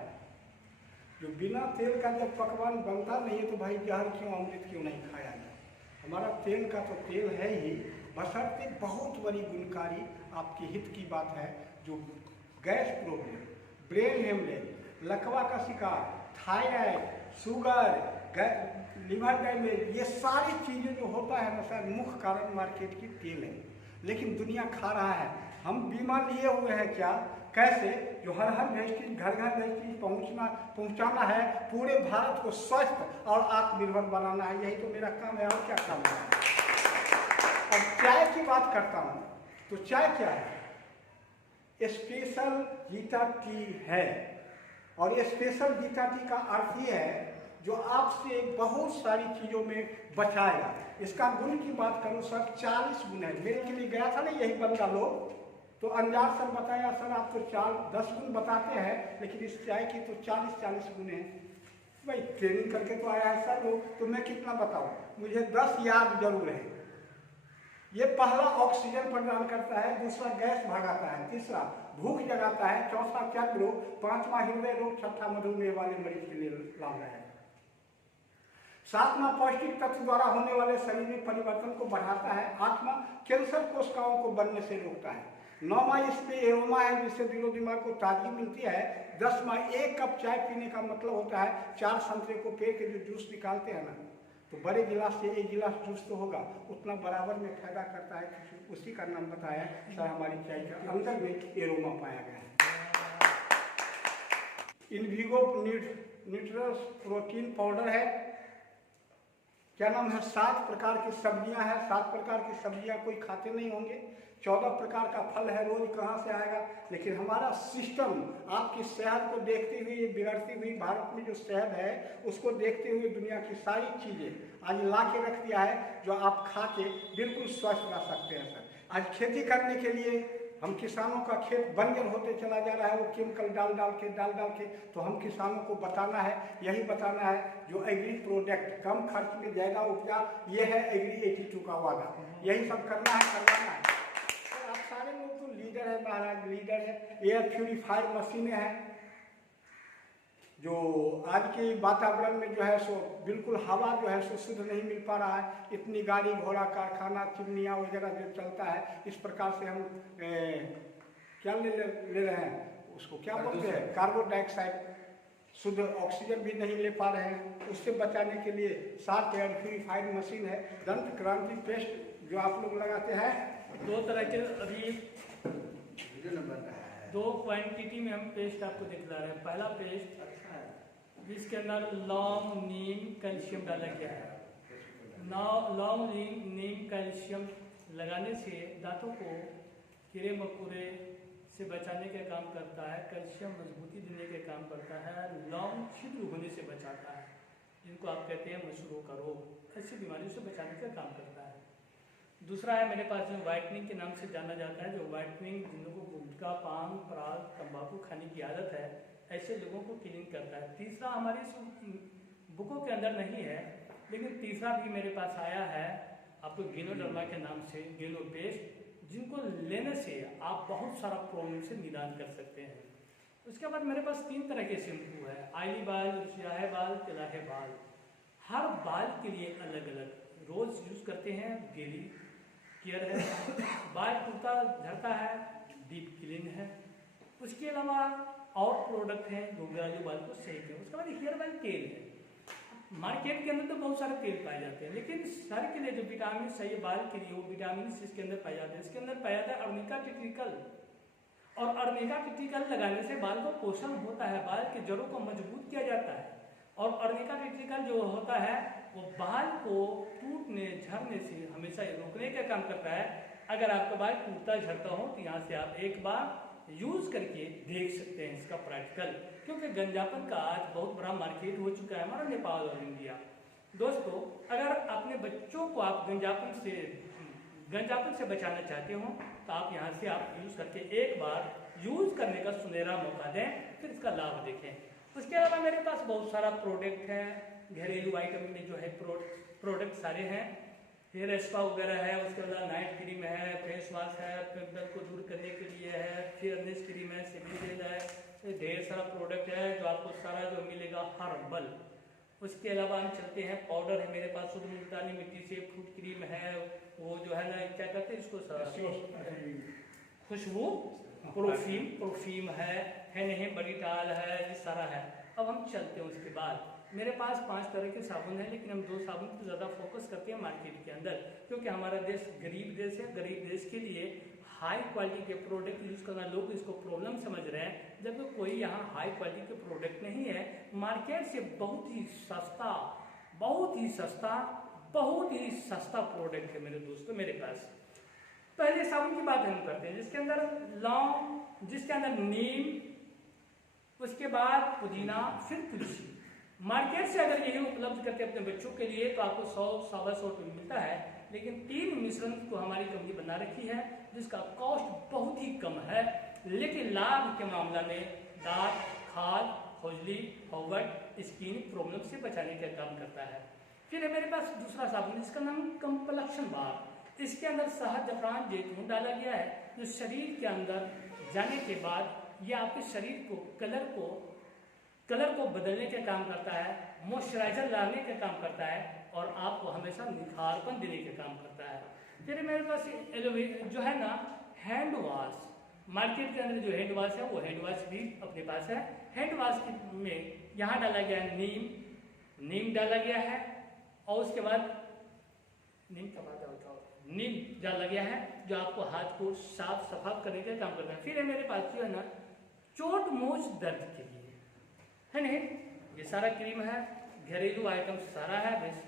जो बिना तेल का जब पकवान बनता नहीं है तो भाई जहर क्यों, अमृत क्यों नहीं खाया जाए? हमारा तेल का तो तेल है ही, बशर्ते बहुत बड़ी गुणकारी आपके हित की बात है। जो गैस प्रॉब्लम, ब्रेन हेमरेज, लकवा का शिकार, थायराइड, शुगर, लिवर डैमेज, ये सारी चीज़ें जो होता है ना सर, मुख्य कारण मार्केट की तेल है। लेकिन दुनिया खा रहा है। हम बीमा लिए हुए हैं क्या? कैसे? जो हर वेस्टेज, घर वेस्टेज पहुंचाना है, पूरे भारत को स्वस्थ और आत्मनिर्भर बनाना है। यही तो मेरा काम है, और क्या काम है। अब चाय की बात करता हूँ, तो चाय क्या है? स्पेशल जीटा टी है। और ये स्पेशल जीटा टी का अर्थ ये है जो आपसे बहुत सारी चीज़ों में बचाएगा। इसका गुण की बात करूँ सर, 40 गुण है। मेरे के लिए गया था ना यही बंदा लोग, तो अंजार सर बताया, सर आप तो 10 गुण बताते हैं, लेकिन इस चाय की तो 40 गुण है। भाई ट्रेनिंग करके तो आया है सर लोग, तो मैं कितना बताऊँ? मुझे 10 याद जरूर है। ये पहला ऑक्सीजन प्रदान करता है, दूसरा गैस भगाता है, तीसरा भूख जगाता है, चौथा चर्म रोग, 5वां हृदय रोग, 6ठा मधुमेह वाले मरीज के लिए लाभदायक है, 7वां पौष्टिक तत्व द्वारा होने वाले शरीर में परिवर्तन को बढ़ाता है, 8वां कैंसर कोशिकाओं को बनने से रोकता है, 9वां इसमें एरोमा है जिससे दिलो दिमाग को ताजगी मिलती है, 10वां 1 कप चाय पीने का मतलब होता है 4 संतरे को पेड़ के जो जूस निकालते हैं ना, तो बड़े गिलास से एक गिलास जूस तो होगा, उतना बराबर में फायदा करता है। उसी का नाम बताया सर, हमारी चाय के अंदर में एरोमा पाया गया है। इनविगो न्यूट्रल्स प्रोटीन पाउडर है। क्या नाम है? 7 प्रकार की सब्जियां हैं। 7 प्रकार की सब्जियां कोई खाते नहीं होंगे। 14 प्रकार का फल है, रोज कहाँ से आएगा? लेकिन हमारा सिस्टम आपकी सेहत को देखते हुए, ये बिगड़ती हुई भारत में जो सेहत है उसको देखते हुए दुनिया की सारी चीज़ें आज ला के रख दिया है, जो आप खा के बिल्कुल स्वस्थ रह सकते हैं सर। आज खेती करने के लिए हम किसानों का खेत बंजर होते चला जा रहा है, वो केमिकल डाल डाल के, तो हम किसानों को बताना है, यही बताना है जो एग्री प्रोडक्ट कम खर्च में ज़्यादा उपजा, ये है एग्री 82 का वादा। यही सब करना है, करवाना है। तो आप सारे लोग तो लीडर है महाराज, लीडर है। एयर प्यूरीफायर मशीनें हैं जो आज के वातावरण में जो है सो बिल्कुल हवा जो है सो शुद्ध नहीं मिल पा रहा है। इतनी गाड़ी घोड़ा कारखाना चिमनियाँ वगैरह जो चलता है, इस प्रकार से हम क्या ले रहे हैं, उसको क्या बोलते हैं, कार्बन डाइऑक्साइड, शुद्ध ऑक्सीजन भी नहीं ले पा रहे हैं। उससे बचाने के लिए शार्प एयर प्यूरीफायर मशीन है। दंत क्रांति पेस्ट जो आप लोग लगाते हैं, 2 तरह के अभी 2 क्वांटिटी में हम पेस्ट आपको दिखला रहे हैं। पहला पेस्ट जिसके अंदर लौंग, नीम, कैल्शियम डाला गया है। लौंग, नीम, कैल्शियम लगाने से दांतों को कीड़े मकोड़े से बचाने का काम करता है। कैल्शियम मजबूती देने का काम करता है। लौंग छिद्र होने से बचाता है, जिनको आप कहते हैं मसूड़ों का रोग, ऐसी बीमारियों से बचाने का काम करता है। दूसरा है मेरे पास जो वाइटनिंग के नाम से जाना जाता है, जो वाइटनिंग जिन लोगों को गुटखा, पान, पराग, तंबाकू खाने की आदत है, ऐसे लोगों को क्लीन करता है। तीसरा हमारी बुकों के अंदर नहीं है, लेकिन तीसरा भी मेरे पास आया है आपको गेनोडर्मा के नाम से, गेनो पेस्ट, जिनको लेने से आप बहुत सारा प्रॉब्लम से निदान कर सकते हैं। उसके बाद मेरे पास 3 तरह के शैम्पू है, ऑयली बाल, स्याहे बाल, तिलाहे बाल। हर बाल के लिए अलग अलग रोज यूज करते हैं। डेली केयर है, बाल टूटता झड़ता है, डीप क्लीन है। उसके अलावा और प्रोडक्ट हैं जो बाल को सही करें। उसके बाद हेयर ऑयल तेल है। मार्केट के अंदर तो बहुत सारे तेल पाए जाते हैं, लेकिन सर के लिए जो विटामिन सही बाल के लिए, वो विटामिन इसके अंदर पाए जाते हैं। इसके अंदर पाया जाता है अर्निका टिट्रिकल, और अर्निका टिट्रिकल लगाने से बाल को पोषण होता है, बाल की जड़ों को मजबूत किया जाता है। और अर्निका टिट्रिकल जो होता है वो बाल को टूटने झड़ने से हमेशा रोकने का काम करता है। अगर आपका बाल टूटता झड़ता हो तो यहाँ से आप एक बार यूज करके देख सकते हैं इसका प्रैक्टिकल, क्योंकि गंजापन का आज बहुत बड़ा मार्केट हो चुका है हमारा नेपाल और इंडिया। दोस्तों, अगर अपने बच्चों को आप गंजापन से बचाना चाहते हो तो आप यहाँ से आप यूज करके एक बार यूज करने का सुनहरा मौका दें, फिर इसका लाभ देखें। उसके अलावा मेरे पास बहुत सारा प्रोडक्ट है, घरेलू आइटम में जो है प्रोडक्ट सारे हैं। हेयर स्पा वगैरह है, उसके बाद नाइट क्रीम है, फेस वॉश है, पिंपल को दूर करने के लिए है, फेयरनेस क्रीम है, सिबिल है, ढेर सारा प्रोडक्ट है जो आपको सारा जो मिलेगा हर्बल। उसके अलावा हम चलते हैं, पाउडर है मेरे पास शुद्ध मुल्तानी मिट्टी से, फ्रूट क्रीम है, वो जो है ना क्या कहते हैं इसको खुशबू परफ्यूम है नहीं, बड़ी टाल है, ये सारा है। अब हम चलते हैं, उसके बाद मेरे पास 5 तरह के साबुन है, लेकिन हम 2 साबुन पर ज़्यादा फोकस करते हैं मार्केट के अंदर, क्योंकि हमारा देश गरीब देश है। गरीब देश के लिए हाई क्वालिटी के प्रोडक्ट यूज़ करना, लोग इसको प्रॉब्लम समझ रहे हैं, जबकि कोई यहाँ हाई क्वालिटी के प्रोडक्ट नहीं है। मार्केट से बहुत ही सस्ता प्रोडक्ट है मेरे दोस्तों मेरे पास। पहले साबुन की बात हम करते हैं, जिसके अंदर लौंग, जिसके अंदर नीम, उसके बाद पुदीना, फिर तुलसी। मार्केट से अगर यही उपलब्ध करके अपने बच्चों के लिए तो आपको 100-125 रुपये मिलता है, लेकिन 3 मिश्रण को हमारी कंपनी बना रखी है, जिसका कॉस्ट बहुत ही कम है, लेकिन लाभ के मामला में दांत, खाज, खुजली, होवट, स्किन प्रॉब्लम से बचाने का काम करता है। फिर मेरे पास दूसरा साबुन, इसका नाम कंप्लेक्शन बार। इसके अंदर शहद, जफरान, जैतून डाला गया है, जो शरीर के अंदर जाने के बाद ये आपके शरीर को कलर को बदलने का काम करता है, मॉइस्चराइजर लाने का काम करता है, और आपको हमेशा निखारपन देने का काम करता है। फिर मेरे पास एलोवेरा जो है ना हैंड वॉश, मार्केट के अंदर जो हैंड वॉश है वो हैंड वॉश भी अपने पास है। हैंड वॉश में यहाँ डाला गया है नीम डाला गया है, और उसके बाद नीम का पाता उठाओ, नीम जाल लग गया है जो आपको हाथ को साफ सफा करने का काम करता है। फिर है मेरे पास जो है ना चोट मोच दर्द के लिए है नहीं, ये सारा क्रीम है, घरेलू आइटम सारा है। बस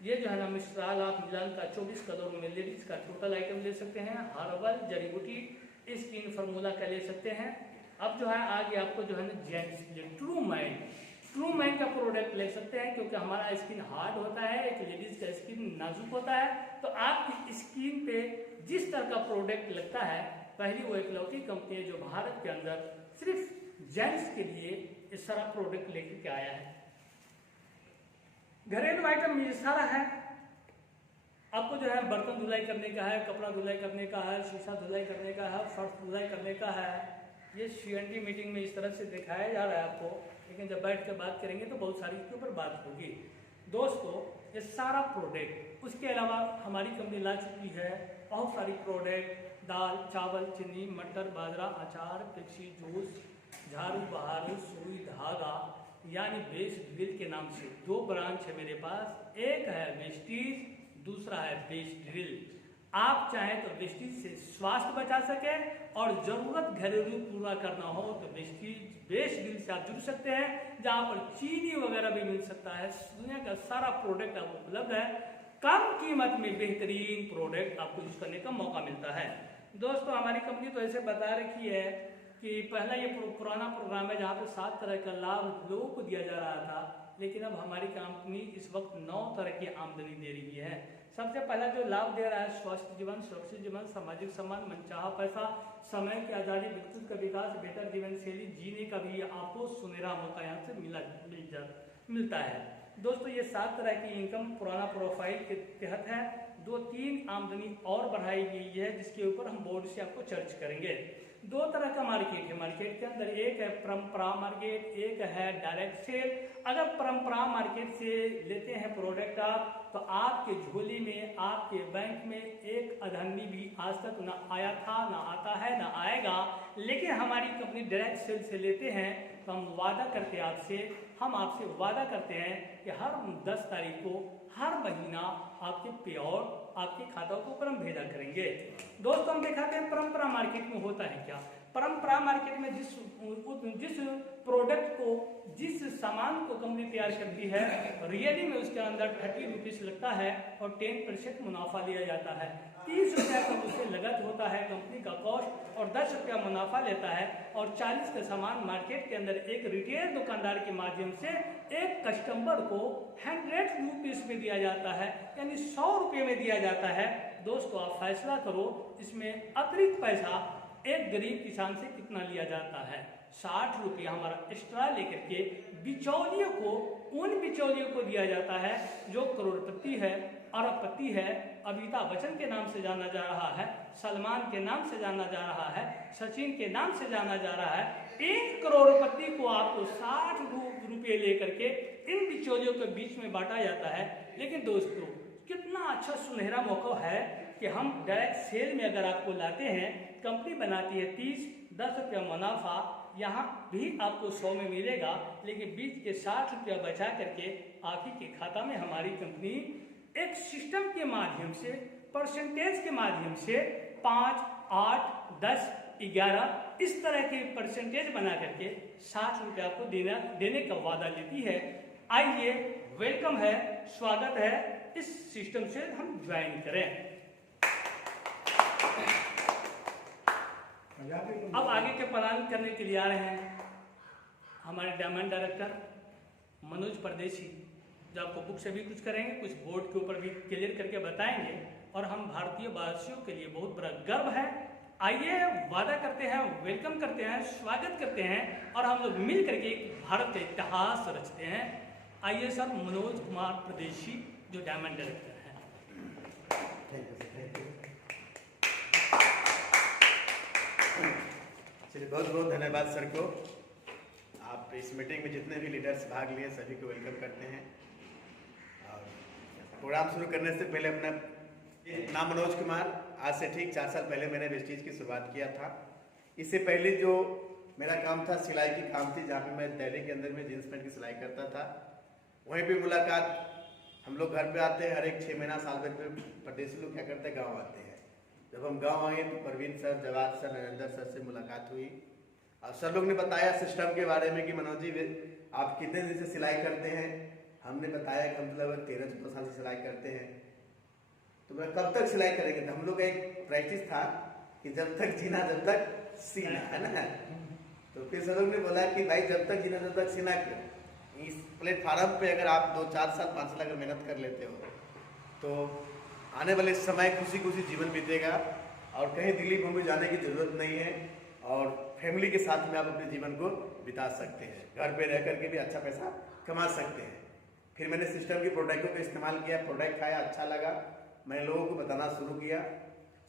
ये जो है ना मिश्राल आप मिलान का 24 कलर में लेडीज का टोटल आइटम ले सकते हैं, हर्बल जड़ी बूटी स्किन फार्मूला का ले सकते हैं। अब जो है आगे आपको जो है ना जेंट्स के लिए ट्रू माइंड का प्रोडक्ट ले सकते हैं, क्योंकि हमारा स्किन हार्ड होता है, एक लेडीज का स्किन नाजुक होता है। तो आपकी स्किन पे जिस तरह का प्रोडक्ट लगता है, पहली वो इकलौती कंपनी है जो भारत के अंदर सिर्फ जेंट्स के लिए इस सारा प्रोडक्ट लेकर के आया है। घरेलू आइटम ये सारा है। आपको जो है बर्तन धुलाई करने का है, कपड़ा धुलाई करने का है, शीशा धुलाई करने का है, फर्श धुलाई करने का है। ये CNT मीटिंग में इस तरह से दिखाया जा रहा है आपको, लेकिन जब बैठ कर बात करेंगे तो बहुत सारी इसके ऊपर बात होगी। दोस्तों ये सारा प्रोडक्ट, उसके अलावा हमारी कंपनी ला चुकी है बहुत सारी प्रोडक्ट, दाल चावल चीनी मटर बाजरा अचार पेप्सी जूस झाड़ू बहारू सुई धागा यानी बेस्ट ड्रिल के नाम से 2 ब्रांच है मेरे पास। एक है वेस्टीज, दूसरा है बेस्ट ड्रिल। आप चाहें तो वेस्टीज से स्वास्थ्य बचा सके और जरूरत घरेलू पूरा करना हो तो वेस्टीज बेस्ट ड्रिल से आप जुड़ सकते हैं, जहां पर चीनी वगैरह भी मिल सकता है। दुनिया का सारा प्रोडक्ट आपको उपलब्ध है, कम कीमत में बेहतरीन प्रोडक्ट आपको यूज करने का मौका मिलता है। दोस्तों हमारी कंपनी तो ऐसे बता रखी है कि पहला ये पुराना प्रोग्राम है जहाँ पे 7 तरह का लाभ लोगों को दिया जा रहा था, लेकिन अब हमारी कंपनी इस वक्त 9 तरह की आमदनी दे रही है। सबसे पहला जो लाभ दे रहा है स्वस्थ जीवन, सुरक्षित जीवन, सामाजिक सम्मान, मनचाहा पैसा, समय की आज़ादी, व्यक्तित्व का विकास, बेहतर जीवन शैली जीने का भी आपको सुनहरा मौका यहाँ से मिलता है। दोस्तों ये 7 तरह की इनकम पुराना प्रोफाइल के तहत है। 2-3 आमदनी और बढ़ाई गई है जिसके ऊपर हम बोर्ड से आपको चर्च करेंगे। 2 तरह का मार्केट है, मार्केट के अंदर एक है परंपरा मार्केट, एक है डायरेक्ट सेल। अगर परंपरा मार्केट से लेते हैं प्रोडक्ट आप, तो आपके झोली में आपके बैंक में एक अधन्नी भी आज तक ना आया था, ना आता है, ना आएगा। लेकिन हमारी कंपनी डायरेक्ट सेल से लेते हैं तो हम वादा करते हैं आपसे वादा करते हैं कि हर 10 तारीख को हर महीना आपके पे आउट आपके खातों के ऊपर हम भेजा करेंगे। दोस्तों हम दिखाते हैं परंपरा मार्केट में होता है क्या। परंपरा मार्केट में जिस प्रोडक्ट को, जिस सामान को कंपनी तैयार करती है, रियली में उसके अंदर 30 रुपीज लगता है और 10% मुनाफा लिया जाता है। 30 रुपया का उससे लगत होता है कंपनी का कॉस्ट और 10 रुपया मुनाफा लेता है और 40 का सामान मार्केट के अंदर एक रिटेल दुकानदार के माध्यम से एक कस्टमर को 100 रुपीज में दिया जाता है, यानी 100 रुपये में दिया जाता है। दोस्तों आप फैसला करो इसमें अतिरिक्त पैसा एक गरीब किसान से कितना लिया जाता है। 60 रुपया हमारा एक्स्ट्रा लेकर के बिचौलियों को, उन बिचौलियों को दिया जाता है जो करोड़पति है, अरबपति है, अमिताभ बच्चन के नाम से जाना जा रहा है, सलमान के नाम से जाना जा रहा है, सचिन के नाम से जाना जा रहा है। इन करोड़पति को आपको 60 रुपये लेकर के इन बिचौलियों के बीच में बांटा जाता है। लेकिन दोस्तों कितना अच्छा सुनहरा मौका है कि हम डायरेक्ट सेल में अगर आपको लाते हैं, कंपनी बनाती है 10 रुपया मुनाफा, यहाँ भी आपको 100 में मिलेगा, लेकिन बीच के 60 रुपया बचा करके आप ही के खाता में हमारी कंपनी एक सिस्टम के माध्यम से, परसेंटेज के माध्यम से 5, 8, 10, 11 इस तरह के परसेंटेज बना करके 60 रुपया आपको देने का वादा लेती है। आइए, वेलकम है, स्वागत है, इस सिस्टम से हम ज्वाइन करें। अब आगे के प्लान करने के लिए आ रहे हैं हमारे डायमंड डायरेक्टर मनोज परदेशी, जो आपको बुक से भी कुछ करेंगे, कुछ बोर्ड के ऊपर भी क्लियर करके बताएंगे और हम भारतीय वासियों के लिए बहुत बड़ा गर्व है। आइए, वादा करते हैं, वेलकम करते हैं, स्वागत करते हैं और हम लोग मिल करके एक भारत का इतिहास रचते हैं। आइए सर, मनोज कुमार परदेशी जो डायमंड डायरेक्टर हैं। चलिए, बहुत बहुत धन्यवाद सर को। आप इस मीटिंग में जितने भी लीडर्स भाग लिए सभी को वेलकम करते हैं। और प्रोग्राम शुरू करने से पहले अपना नाम मनोज कुमार, आज से ठीक 4 साल पहले मैंने वेस्टीज की शुरुआत किया था। इससे पहले जो मेरा काम था सिलाई की काम थी, जहाँ पे मैं दिल्ली के अंदर में जींस पैंट की सिलाई करता था। वहीं पे मुलाकात हम लोग घर पे आते हैं, हर एक 6 महीना साल भर पे परदेशी लोग क्या करते हैं, गाँव आते हैं। जब हम गाँव आए तो Parveen sir, Jawad sir, Narendra sir से मुलाकात हुई और सर लोग ने बताया सिस्टम के बारे में कि मनोज जी आप कितने दिन से सिलाई करते हैं। हमने बताया कि हम लगभग 13-14 साल से सिलाई करते हैं। तो मैं कब तक सिलाई करेंगे, तो हम लोग का एक प्रैक्टिस था कि जब तक जीना जब तक सीना, है ना। तो फिर सर लोग ने बोला कि भाई जब तक जीना तब तक सीना क्यों, इस प्लेटफार्म पे अगर आप 2-4 साल 5 साल अगर मेहनत कर लेते हो तो आने वाले समय खुशी खुशी जीवन बीतेगा और कहीं दिल्ली मुंबई जाने की जरूरत नहीं है और फैमिली के साथ में आप अपने जीवन को बिता सकते हैं। घर पे रह करके भी अच्छा पैसा कमा सकते हैं। फिर मैंने सिस्टम की प्रोडक्टों का इस्तेमाल किया, प्रोडक्ट खाया, अच्छा लगा, मैंने लोगों को बताना शुरू किया।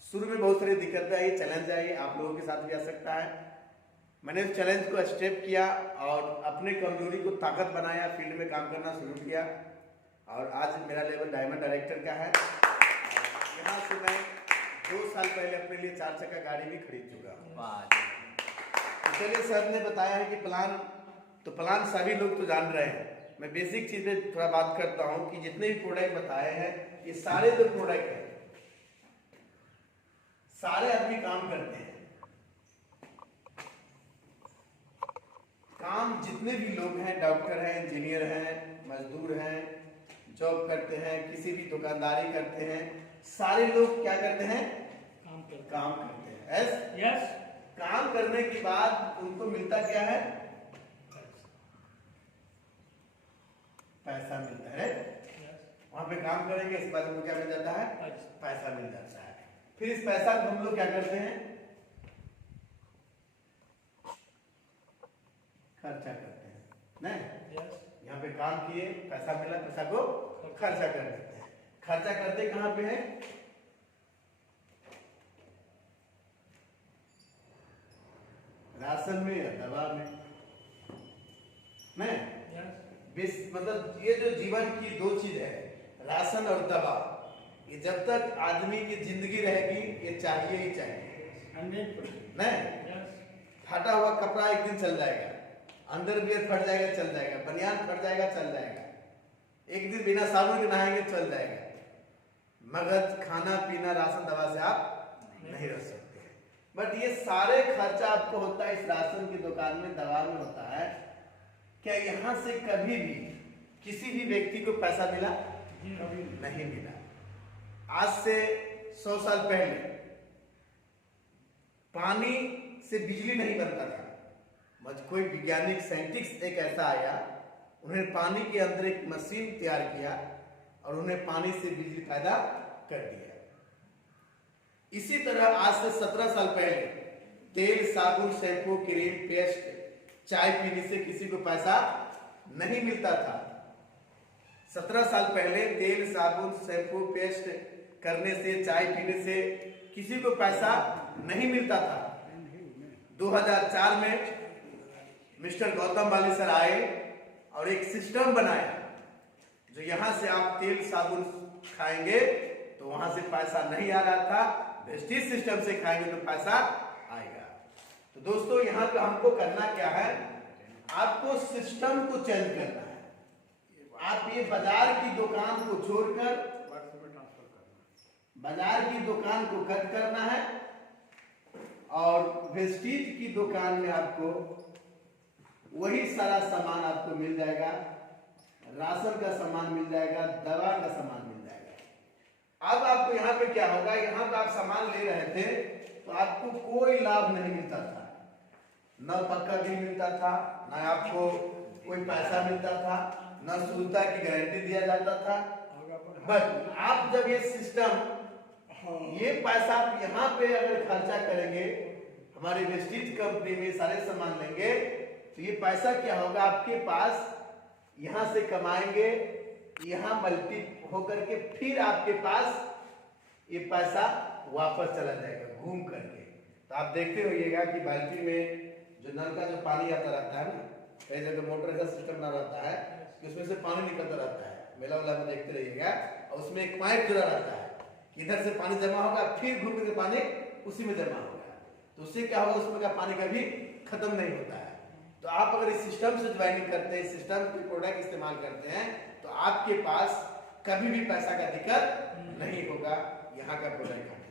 शुरू में बहुत सारी दिक्कतें आई, चैलेंज आई, आप लोगों के साथ भी आ सकता है। मैंने उस चैलेंज को स्टेप किया और अपने कमजोरी को ताकत बनाया, फील्ड में काम करना शुरू किया और आज मेरा लेवल डायमंड डायरेक्टर का है। यहाँ से मैं 2 साल पहले अपने लिए 4 चक्का गाड़ी भी खरीद चुका हूँ। चलिए, सर ने बताया है कि प्लान सभी लोग तो जान रहे हैं। मैं बेसिक चीज पे थोड़ा बात करता हूँ कि जितने भी प्रोडक्ट बताए हैं ये सारे जो प्रोडक्ट हैं सारे आदमी काम करते हैं। काम जितने भी लोग हैं, डॉक्टर हैं, इंजीनियर हैं, मजदूर हैं, जॉब करते हैं, किसी भी दुकानदारी करते हैं, सारे लोग क्या करते हैं, काम करते हैं। यस। काम करने के बाद उनको मिलता क्या है, पैसा मिलता है। वहां पे काम करेंगे, इस पैसे को क्या मिल जाता है, पैसा मिल जाता है। फिर इस पैसा को हम लोग क्या करते हैं, खर्चा करते हैं, नहीं। यहाँ पे काम किए, पैसा मिला, पैसा को खर्चा कर देते हैं। खर्चा करते कहाँ पे है, राशन में या दवा में, नहीं। मतलब ये जो जीवन की 2 चीज है, राशन और दवा, ये जब तक आदमी की जिंदगी रहेगी ये चाहिए ही चाहिए, नहीं। फटा हुआ कपड़ा एक दिन चल जाएगा, अंडरवियर फट जाएगा चल जाएगा, बनियान फट जाएगा चल जाएगा, एक दिन बिना साबुन के नहाएंगे चल जाएगा, मगर खाना पीना राशन दवा से आप नहीं रह सकते। बट ये सारे खर्चा आपको होता है इस राशन की दुकान में, दवा में होता है। क्या यहाँ से कभी भी किसी भी व्यक्ति को पैसा मिला, कभी नहीं मिला। आज से 100 साल पहले पानी से बिजली नहीं बनता था। कोई वैज्ञानिक साइंटिस्ट एक ऐसा आया, उन्होंने पानी के अंदर एक मशीन तैयार किया और उन्हें पानी से बिजली पैदा कर दिया। इसी तरह आज से 17 साल पहले तेल, साबुन, शैम्पू, क्रीम, पेस्ट, चाय पीने से किसी को पैसा नहीं मिलता था। 17 साल पहले तेल, साबुन, शैम्पू, पेस्ट करने से, चाय पीने से किसी को पैसा नहीं मिलता था। 2004 में मिस्टर गौतम वाली सर आए और एक सिस्टम बनाया जो यहाँ से आप तेल साबुन खाएंगे तो वहां से पैसा नहीं आ रहा था, वेस्टेज सिस्टम से खाएंगे तो पैसा आएगा। तो दोस्तों यहाँ पे हमको करना क्या है, आपको सिस्टम को चेंज करना है। आप ये बाजार की दुकान को छोड़कर बाजार की दुकान को कट करना है और वेस्टेज की दुकान में आपको वही सारा सामान आपको मिल जाएगा, राशन का सामान मिल जाएगा, दवा का सामान मिल जाएगा। अब आपको यहाँ पे क्या होगा, यहाँ पे आप सामान ले रहे थे तो आपको कोई लाभ नहीं मिलता था, न पक्का बिल मिलता था, न आपको कोई पैसा मिलता था, न शुद्धता की गारंटी दिया जाता था। बट आप जब ये सिस्टम, ये पैसा आप यहाँ पे अगर खर्चा करेंगे, हमारे वेस्टेज कंपनी में सारे सामान लेंगे तो ये पैसा क्या होगा, आपके पास यहाँ से कमाएंगे, यहाँ मल्टी होकर के फिर आपके पास ये पैसा वापस चला जाएगा घूम करके। तो आप देखते होइएगा कि बाल्टी में जो नल का जो पानी आता रहता है ना, कई जगह मोटर का सिस्टम ना रहता है कि उसमें से पानी निकलता रहता है, मेला वाला में देखते रहिएगा, और उसमें एक पाइप जुड़ा रहता है, इधर से पानी जमा होगा फिर घूम के पानी उसी में जमा होगा, तो उससे क्या होगा, उसमें का पानी कभी खत्म नहीं होता है। तो आप अगर इस सिस्टम से ज्वाइनिंग करते हैं, सिस्टम के प्रोडक्ट इस्तेमाल करते हैं तो आपके पास कभी भी पैसा का दिक्कत नहीं होगा यहाँ का प्रोडक्ट